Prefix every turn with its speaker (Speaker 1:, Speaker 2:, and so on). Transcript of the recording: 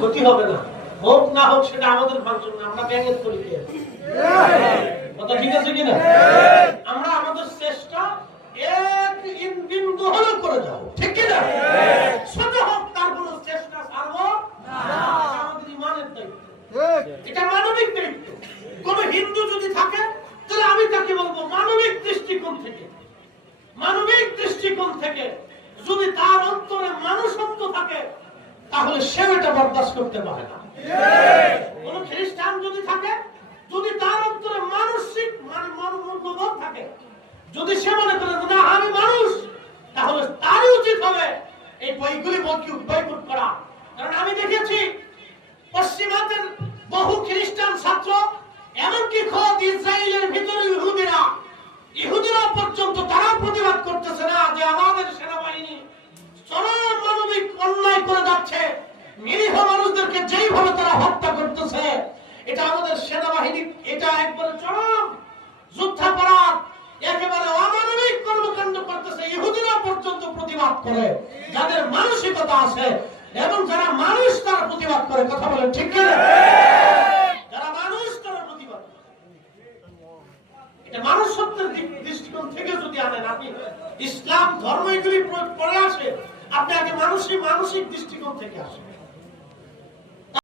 Speaker 1: ক্ষতি হবে না। হোক না হোক সেটা আমাদের ফাংশন না, আমরা ব্যাঙের আছি। কথা ঠিক আছে কিনা? আমরা আমাদের চেষ্টা করে এটা মানবিক কোন যদি থাকে, তাহলে আমি তাকে বলব, মানবিক দৃষ্টিকোণ থেকে, মানবিক দৃষ্টিকোণ থেকে যদি তার অন্তরে মানুষত্ব থাকে তাহলে সে এটা বরদাস্ত করতে পারে না। কোন খ্রিস্টান যদি থাকে, যদি তার অন্তরে মানসিক মানে মন- মূল্যবোধ থাকে, যদি সে মনে করে না, আমি মানুষ, তাহলে তারই উচিত হবে এই বইগুলি বইকে- বয়কট করা। কারণ আমি দেখেছি এটা আমাদের সেনাবাহিনী, এটা একবারে চরম যুদ্ধাপরাধ, একেবারে অমানবিক কর্মকাণ্ড করতেছে, ইহুদিরা পর্যন্ত প্রতিবাদ করে, যাদের মানসিকতা আছে, এবং যারা মানুষ তারা প্রতিবাদ করে, কথা বলেন ঠিক না যারা মানুষ তারা প্রতিবাদ এটা মানুষ দৃষ্টিকোণ থেকে যদি আনেন আপনি, ইসলাম ধর্ম এগুলি পরে আসে, আপনি আগে মানসিক মানসিক দৃষ্টিকোণ থেকে আসেন।